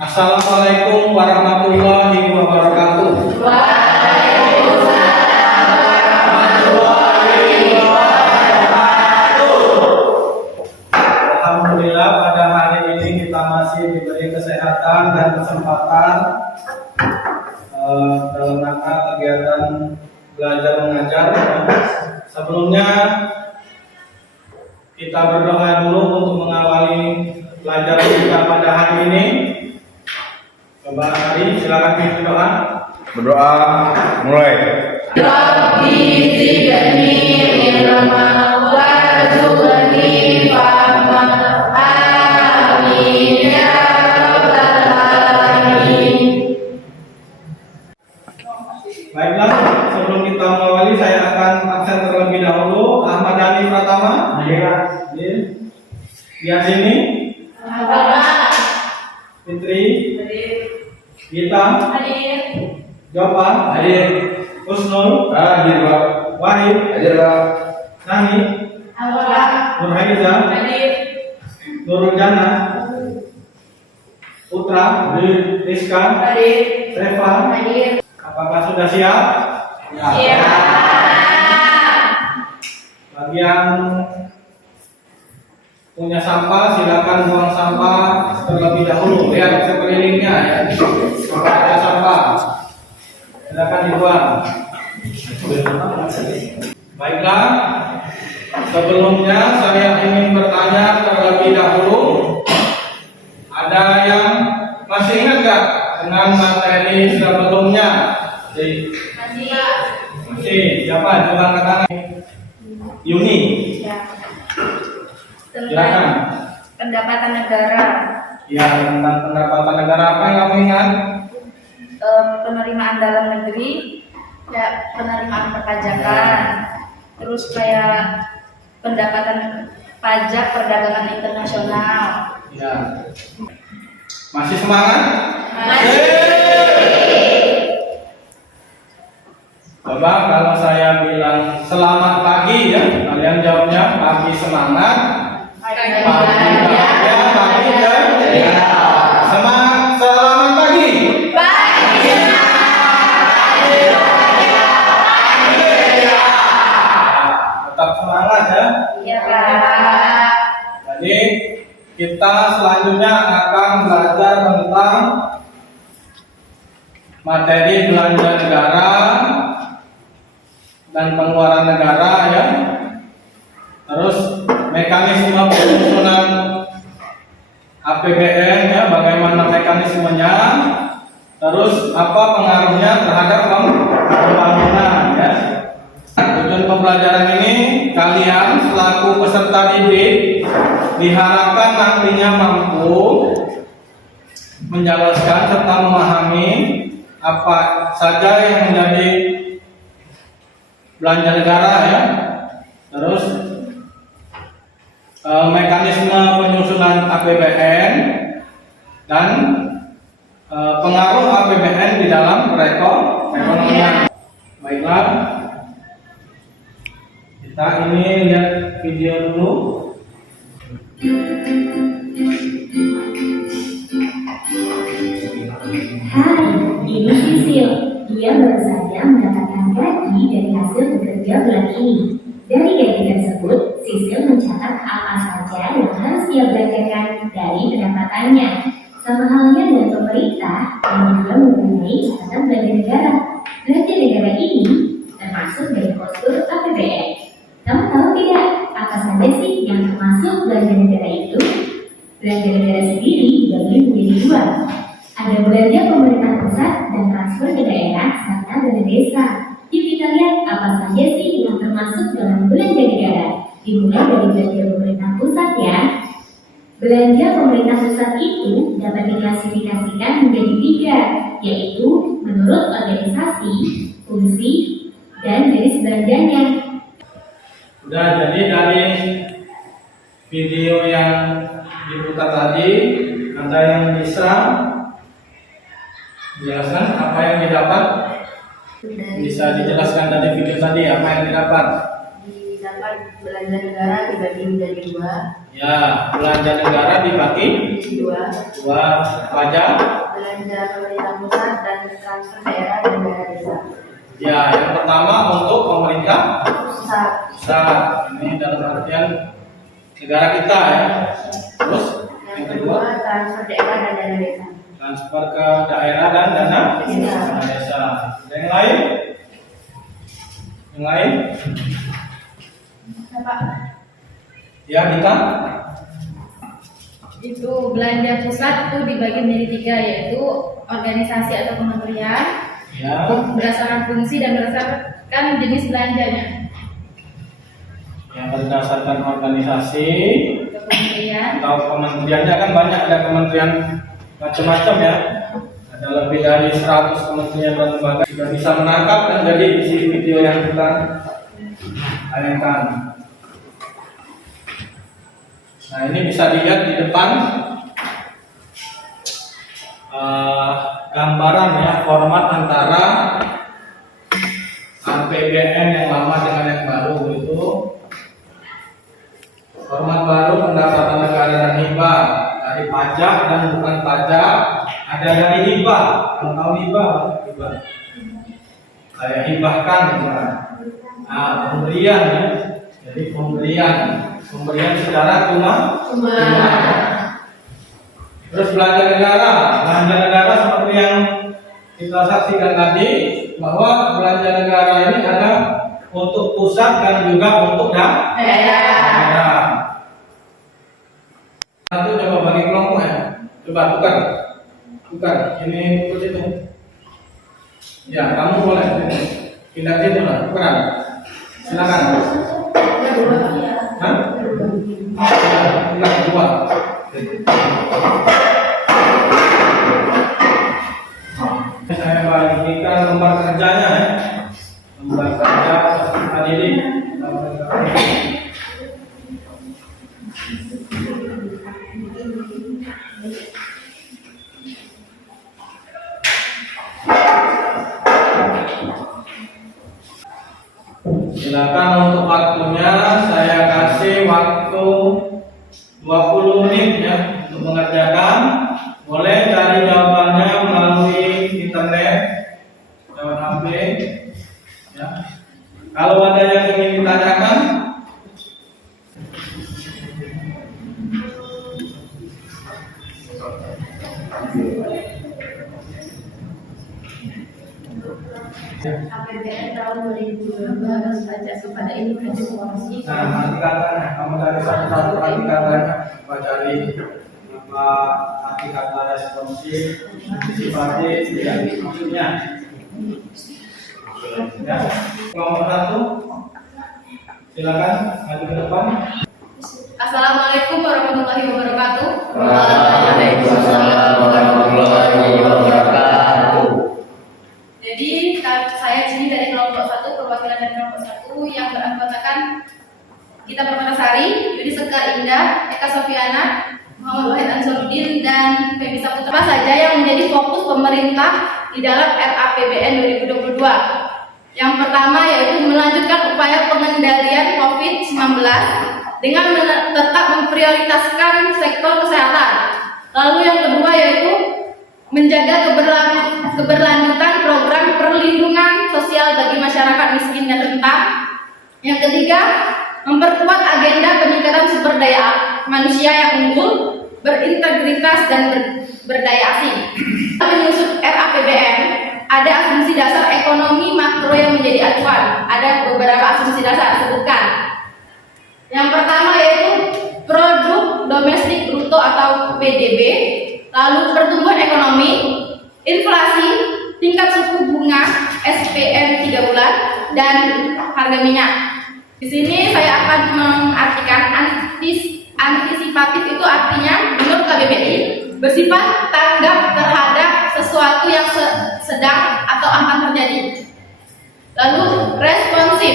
Assalamualaikum warahmatullahi wabarakatuh. Waalaikumsalam warahmatullahi wabarakatuh. Alhamdulillah pada hari ini kita masih diberi kesehatan dan kesempatan dalam rangka kegiatan belajar mengajar. Sebelumnya kita berdoa dulu untuk mengawali pelajaran kita pada hari ini. Coba Ari, silakan pimpin doa. Berdoa, mulai. Rabbi zidni ilma warzuqni fahma. Amin ya rabbal alamin. Baiklah, sebelum kita mengawali saya akan absen terlebih dahulu. Ahmad Dhani Pratama. Di sini. Fitri. Gita. Jopa. Husnul. Wahid. Nahi. Nurhaiza. Nurul Jannah. Putra. Rizka. Reva. Apakah sudah siap? Siap. Bagi yang punya sampah, silakan buang sampah terlebih dahulu. Lihat sekelilingnya ya. Kalau ada sampah, silakan dibuang. Baiklah, sebelumnya saya ingin bertanya terlebih dahulu. Ada yang masih ingat nggak dengan materi sebelumnya? Masih. Siapa? Coba angkat tangan. Yuni. Silakan. Pendapatan negara. Ya, tentang pendapatan negara apa yang kamu ingat? Penerimaan dalam negeri, ya, penerimaan perpajakan, terus kayak pendapatan pajak perdagangan internasional. Ya. Masih semangat? Coba kalau saya bilang selamat pagi ya, kalian jawabnya pagi semangat, pagi bahagia, pagi ceria. Semangat, selamat pagi. Tetap semangat ya. Iya, Pak. Jadi kita selanjutnya akan belajar tentang materi belanja negara dan pengeluaran negara ya. Terus mekanisme penyusunan APBN ya, bagaimana mekanismenya. Terus apa pengaruhnya terhadap pembangunan ya. Tujuan pembelajaran ini kalian selaku peserta didik diharapkan nantinya mampu menjelaskan serta memahami apa saja yang menjadi belanja negara ya. Terus mekanisme penyusunan APBN dan pengaruh APBN di dalam perekonomian. Baiklah, kita ini lihat video dulu. Hai, ini Sisil. Dia baru saja mendapatkan gaji dari hasil bekerja bulan ini. Dari gaji tersebut, Sisil mencatat apa saja yang harus dia belanjakan dari pendapatannya. Sama halnya dengan pemerintah yang juga mempunyai catatan belanja negara. Belanja negara ini termasuk dari postur APBN. Kamu tahu tidak apa saja sih yang termasuk belanja negara itu? Belanja negara sendiri dibagi menjadi dua. Ada belanja pemerintah pusat dan transfer ke daerah serta dana desa. Yuk kita lihat apa saja sih yang termasuk dalam belanja negara. Dimulai dari belanja pemerintah pusat ya. Belanja pemerintah pusat itu dapat diklasifikasikan menjadi tiga, yaitu menurut organisasi, fungsi, dan jenis belanjanya. Udah, jadi dari video yang diputar tadi ada yang bisa jelaskan apa yang didapat? Bisa dijelaskan dari video tadi apa yang didapat? Didapat belanja negara dibagi menjadi dua. Ya, belanja negara dibagi Dua. dua. Pajak. Belanja pemerintah pusat dan transfer daerah dan daerah desa. Ya, yang pertama untuk pemerintah Pusat. pusat. Ini dalam artian negara kita ya. Terus Yang kedua transfer daerah dan dana desa. transfer ke daerah dan dana desa. Ada yang lain? Yang lain? Pak, Ya, kita. itu belanja pusat itu dibagi menjadi tiga, yaitu organisasi atau kementerian, Ya. berdasarkan fungsi dan berdasarkan jenis belanjanya. Yang berdasarkan organisasi Untuk kementerian, atau kementeriannya kan banyak, ada kementerian macam-macam ya. Ada lebih dari 100 kementerian dan lembaga. Sudah bisa menangkap dan jadi isi video yang kita tayangkan. Nah, ini bisa dilihat di depan gambaran ya, format antara APBN yang lama dengan yang baru. Itu format baru pendapatan negara dan hibah, dari pajak dan bukan pajak, ada dari hibah. Kalau tahu hibah, hibah kayak hibahkan misalnya. Nah, pemberian ya. Jadi pemberian secara tunai. Terus belanja negara seperti yang kita saksikan tadi, bahwa belanja negara ini ada untuk pusat dan juga untuk daerah. Satu coba bagi kelompok ya. Coba tukar. Ini ikut itu. Ya, kamu boleh pindah situ lah, tukeran. Silakan. Hah? Ya, dua. Saya bagikan lembar kerjanya ya. Lembar kerja peserta didik. Silakan untuk waktunya, saya kasih waktu 20 menit ya untuk mengerjakan. Boleh cari jawabannya melalui internet, lewat HP ya. Kalau ada yang ingin ditanyakan, APBN tahun 2022 saja kepada indikasi korupsi. nah arti katanya, kamu cari satu-satu arti katanya, coba cari apa arti kata responsif, antisipatif, ya, maksudnya. Ya, nomor satu, silakan maju ke depan. Assalamualaikum warahmatullahi wabarakatuh. Waalaikumsalam warahmatullahi wabarakatuh. Jadi saya di sini dari kelompok 1, perwakilan dari kelompok 1 yang beranggotakan Gita Permatasari, Yudi Sekar Indah, Eka Sofiana, Muhammad Wahid Ansarudin, dan Feby Saputra. Apa saja yang menjadi fokus pemerintah di dalam RAPBN 2022? Yang pertama yaitu melanjutkan upaya pengendalian COVID-19 dengan tetap memprioritaskan sektor kesehatan. Lalu yang kedua yaitu menjaga keberlanjutan program perlindungan sosial bagi masyarakat miskin dan rentan. Yang ketiga, memperkuat agenda peningkatan sumber daya manusia yang unggul, berintegritas dan berdaya asing. Menyusun RAPBN, ada asumsi dasar ekonomi makro yang menjadi acuan. Ada beberapa asumsi dasar, sebutkan. Yang pertama yaitu produk domestik bruto atau PDB, lalu pertumbuhan ekonomi, inflasi, tingkat suku bunga SPN 3 bulan, dan harga minyak. Di sini saya akan mengartikan antisipatif itu artinya menurut KBBI bersifat tanggap terhadap sesuatu yang sedang atau akan terjadi. Lalu responsif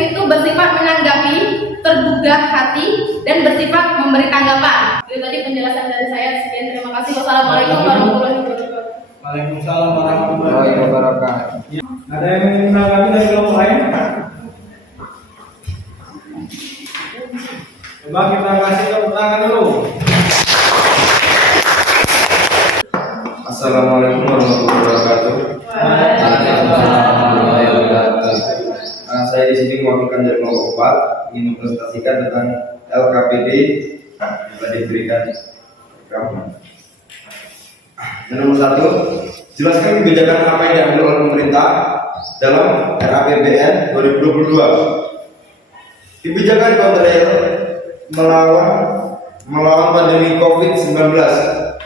itu bersifat menanggapi, tergugah hati, dan bersifat memberi tanggapan. Itu tadi penjelasan dari saya. Sekian, terima kasih. Wassalamualaikum warahmatullahi wabarakatuh. Waalaikumsalam warahmatullahi Wabarakatuh. Ada yang ingin menanggapi dari kelompok lain? Coba kita kasih tepuk tangan dulu. Assalamualaikum warahmatullahi wabarakatuh. Saya di sini mewakilkan dari kelompok 4 ingin mempresentasikan tentang LKPD yang diberikan kamu. Yang nomor 1, jelaskan kebijakan apa yang diambil oleh pemerintah dalam RAPBN 2022. Kebijakan kontrel melawan pandemi COVID-19,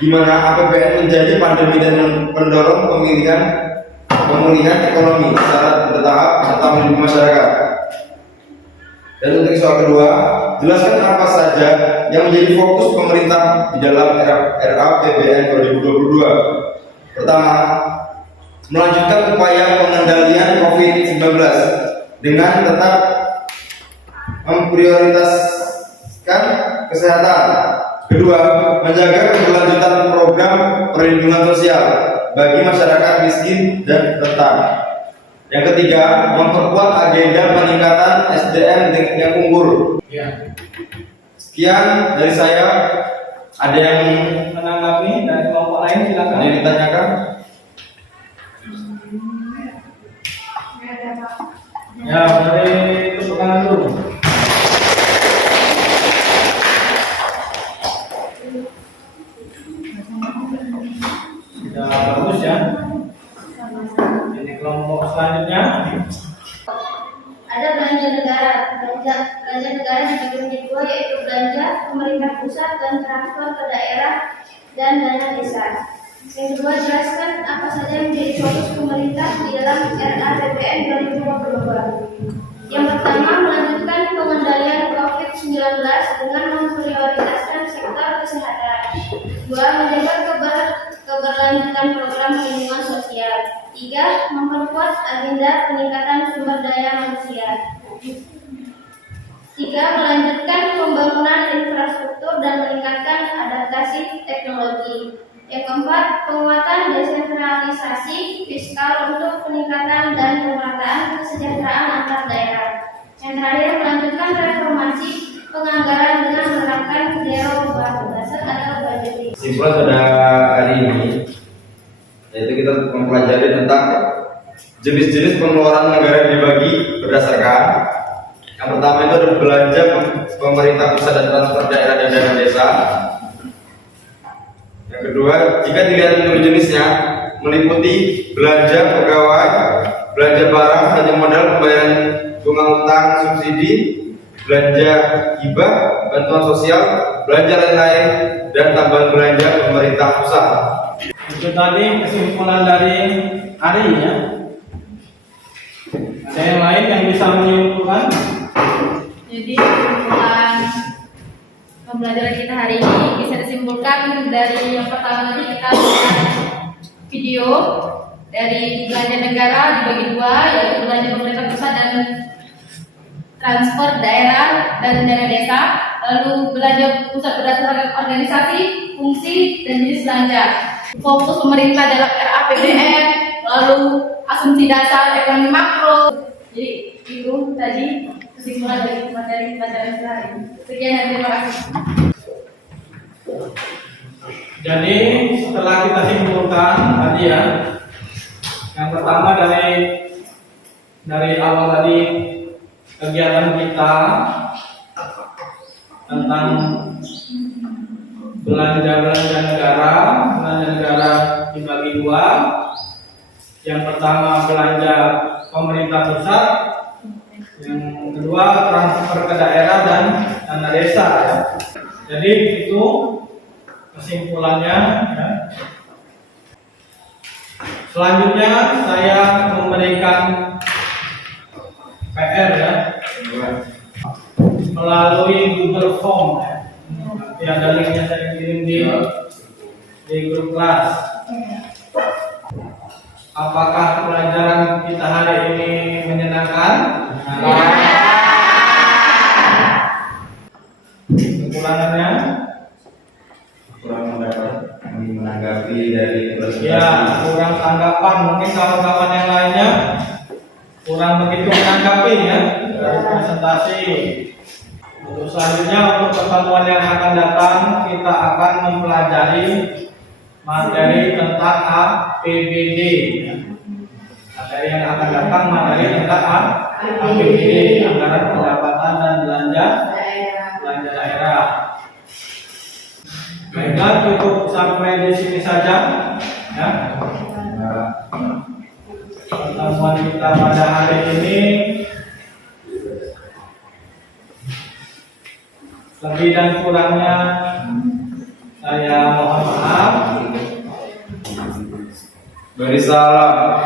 di mana APBN menjadi pandemi dan mendorong pemulihan ekonomi secara bertahap serta melindungi masyarakat. Dan untuk soal kedua, jelaskan apa saja yang menjadi fokus pemerintah di dalam RAPBN 2022. Pertama, melanjutkan upaya pengendalian COVID-19 dengan tetap memprioritaskan kesehatan. Kedua, menjaga keberlanjutan program perlindungan sosial bagi masyarakat miskin dan rentan. Yang ketiga, memperkuat agenda peningkatan SDM yang unggul. Ya. Sekian dari saya. Ada yang Menanggapi dari kelompok lain silakan. ada yang ditanyakan? Ya, dari tepuk tangan dulu. Sudah bagus ya. Ini kelompok selanjutnya. Ada belanja negara. Belanja negara dibagi menjadi dua, yaitu belanja pemerintah pusat dan transfer ke daerah dan dana desa. Yang kedua, jelaskan apa saja yang menjadi fokus pemerintah di dalam RAPBN 2022. Yang pertama, melanjutkan pengendalian COVID-19 dengan memprioritaskan sektor kesehatan. Dua, menjaga keberlanjutan program perlindungan sosial. Tiga, memperkuat agenda peningkatan sumber daya manusia. Tiga, melanjutkan pembangunan infrastruktur dan meningkatkan adaptasi teknologi. Yang keempat, penguatan desentralisasi fiskal untuk peningkatan dan pemerataan kesejahteraan antar daerah. Yang terakhir, melanjutkan reformasi penganggaran dengan menerapkan zero based atau budgeting. Kesimpulan pada hari ini yaitu kita mempelajari tentang jenis-jenis pengeluaran negara dibagi berdasarkan. Yang pertama itu ada belanja pemerintah pusat dan transfer daerah dan dana desa. Yang kedua, jika dilihat menurut jenisnya, meliputi belanja pegawai, belanja barang, belanja modal, pembayaran bunga utang, subsidi, belanja hibah, bantuan sosial, belanja lain-lain, dan tambahan belanja pemerintah pusat. Itu tadi kesimpulan dari Ari ya. Ada yang lain yang bisa menyimpulkan? Jadi kesimpulan pembelajaran kita hari ini bisa disimpulkan dari yang pertama tadi kita lihat video dari belanja negara dibagi dua, yaitu belanja pemerintah pusat dan transfer daerah dan dana desa. Lalu belanja pusat berdasarkan organisasi, fungsi, dan jenis belanja. Fokus pemerintah dalam RAPBN, lalu asumsi dasar ekonomi makro. Jadi itu tadi kesimpulan dari materi pelajaran kita hari ini. Sekian dan terima kasih. Jadi setelah kita simpulkan tadi ya, yang pertama dari awal tadi kegiatan kita tentang belanja negara dibagi dua. Yang pertama belanja pemerintah pusat, yang kedua transfer ke daerah dan dana desa ya. Jadi itu kesimpulannya ya. Selanjutnya saya memberikan PR ya, melalui Google Form ya. Nanti ada linknya saya kirim di grup kelas. Apakah pelajaran kita hari ini menyenangkan? Kekurangannya? Kurang menanggapi dari presentasi. Ya, kurang tanggapan. Mungkin kawan-kawan yang lainnya kurang begitu menanggapi ya dari presentasi. Untuk selanjutnya untuk pertemuan yang akan datang kita akan mempelajari materi tentang APBD. Materi yang akan datang materi tentang APBD, anggaran pendapatan dan belanja daerah. Baiklah, cukup sampai di sini saja ya. Pertemuan kita pada hari ini. Lebih dan kurangnya saya mohon maaf. Beri salam.